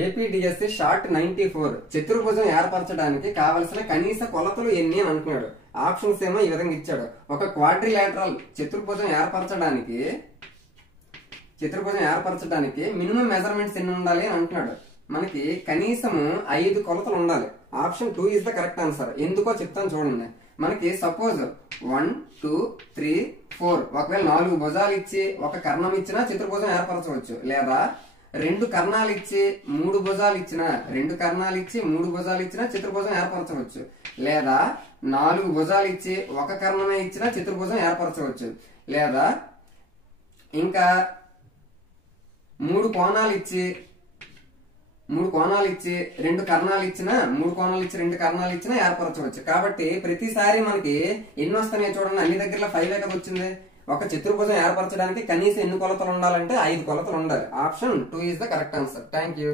APDSC short 94 చతుర్భుజం ఏర్పరచడానికి కావలసిన కనీస కొలతలు ఎన్ని అని అంటున్నాడు. ఆప్షన్స్ ఏమో ఈ విధంగా ఇచ్చాడు. ఒక క్వాడ్రిలాటరల్ చతుర్భుజం ఏర్పరచడానికి మినిమం మెజర్మెంట్స్ ఎన్ని ఉండాలి అని అంటున్నాడు. మనకి కనీసము 5 కొలతలు ఉండాలి. Option 2 is the correct answer. ఎందుకో చెప్తాను చూడండి. మనకి సపోజ్ 1 2 3 4 ఒకవేళ 4 భుజాలు ఇచ్చి ఒక కర్ణం ఇచ్చినా చతుర్భుజం ఏర్పరచవచ్చు. లేదా 2 కర్ణాలు ఇచ్చి 3 భుజాలు ఇచ్చినా 2 కర్ణాలు ఇచ్చి 3 భుజాలు ఇచ్చినా చతుర్భుజం ఏర్పరచవచ్చు. లేదా 4 భుజాలు ఇచ్చి ఒక కర్ణమే ఇచ్చినా చతుర్భుజం ఏర్పరచవచ్చు. లేదా ఇంకా 3 కోణాలు ఇచ్చి 2 కర్ణాలు ఇచ్చినా 3 కోణాలు ఇచ్చి 2 కర్ణాలు ఇచ్చినా ఏర్పరచవచ్చు. కాబట్టి ప్రతిసారి మనకి ఎన్ని వస్తున్నాయి చూడండి. అన్ని దగ్గరలో 5 కదా వచ్చింది. ఒక చతుర్భుజం ఏర్పరచడానికి కనీసం ఎన్ని కొలతలు ఉండాలంటే 5 కొలతలు ఉండాలి. Option 2 is the correct answer. Thank you.